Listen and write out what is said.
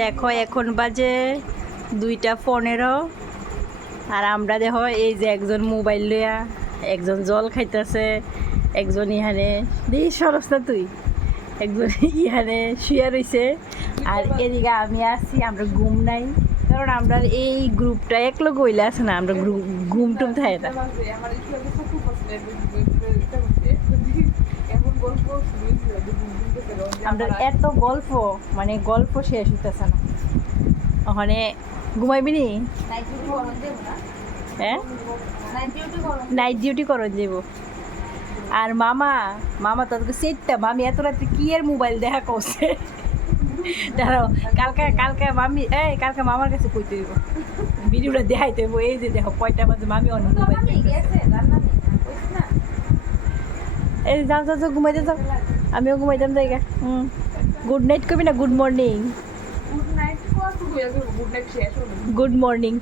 দেখো এখন বাজে 2:15 আর আমরা দেখো এই যে একজন মোবাইল লইয়া, একজন জল খাইতেছে, একজন ইহানে দিই সরস না তুই, একজন ইহানে শুয়ে রয়েছে। আর এদিকে আমি আছি, আমরা ঘুম নাই, কারণ আমরা এই গ্রুপটা একলো গইলে আছে না, আমরা ঘুম টুম থাকে না। আমরা এত গল্প, মানে গল্প শেষ হইতেছে না। ওখানে ঘুমাইবি নি? হ্যাঁ, নাইট ডিউটি করন যাব। আর মামা তোকে সেটটা মামি এত রাত্রে কি এর মোবাইল দেখা করছে। দাঁড়াও, কালকে মামি কালকে মামার কাছে কইতে দিব, ভিডিওটা দেখাইতে হইব। এই যে দেখো কয়টা বাজে, মামি অন্য মোবাইল এই যাও যাও ঘুমাইতে যাও, আমিও ঘুমাইতাম জায়গা। গুড নাইট কবি না গুড মর্নিং? Good morning.